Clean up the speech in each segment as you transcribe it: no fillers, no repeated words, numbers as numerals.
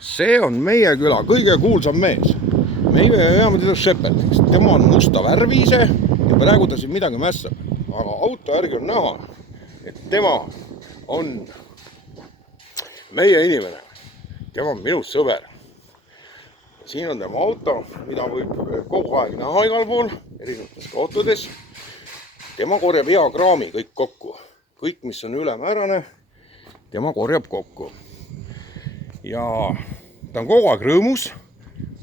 see on meie küla kõige kuulsam mees. Meie veame teda Shepherdiks. Tema on musta värvi ise ja praegu ta siin midagi mässab. Aga auto järgi on näha, et tema on meie inimene. Tema on minu sõber. Siin on tema auto, mida võib kogu aeg näha igal pool, erinevates kohtades. Tema korjab hea kraami kõik kokku. Kõik, mis on ülemäärane, tema korjab kokku. Ja ta on kogu aeg rõõmus.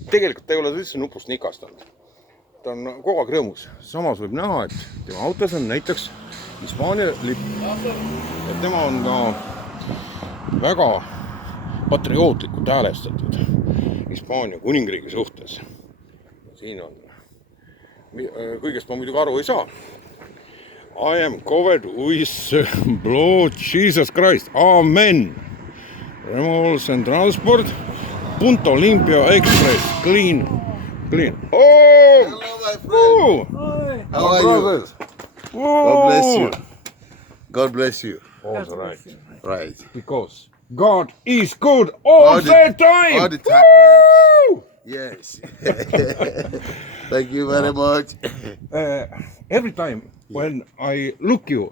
Tegelikult ta ei ole üldse nupust nikastanud. Ta on kogu aeg rõõmus. Samas võib näha, et tema autos on näiteks Hispaania lipp. Et tema on ka väga patriootlikult häälestatud Hispaania kuningriigi suhtes. Siin on. Kõigest ma muidugi aru ei saa. I am covered with blood, Jesus Christ. Amen. Remolse and Transport. Punto Limpio Express. Clean. Oh! Hello, my friend. Oh! How are you? God bless you. God bless you. All right. Right. Because God is good all the time. All the time. Woo! Yes. Thank you very much. Every time when I look you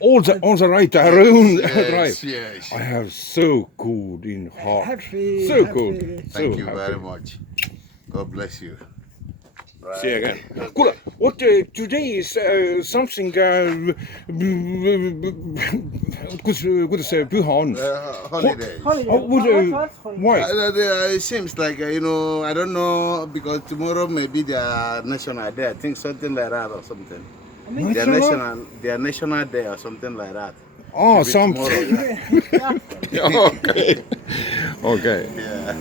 all on the right around drive. Yes. I have so good in heart. Happy, So happy. good. Thank So you happy. very much. God bless you. See you again. Kuule, what today is something kuidas see püha on? Holiday. Why? It seems like, I don't know, because tomorrow maybe their national day. I think something like that or something. Their national day or something like that. Oh, Maybe tomorrow, something. yeah. Okay. Okay. Yeah.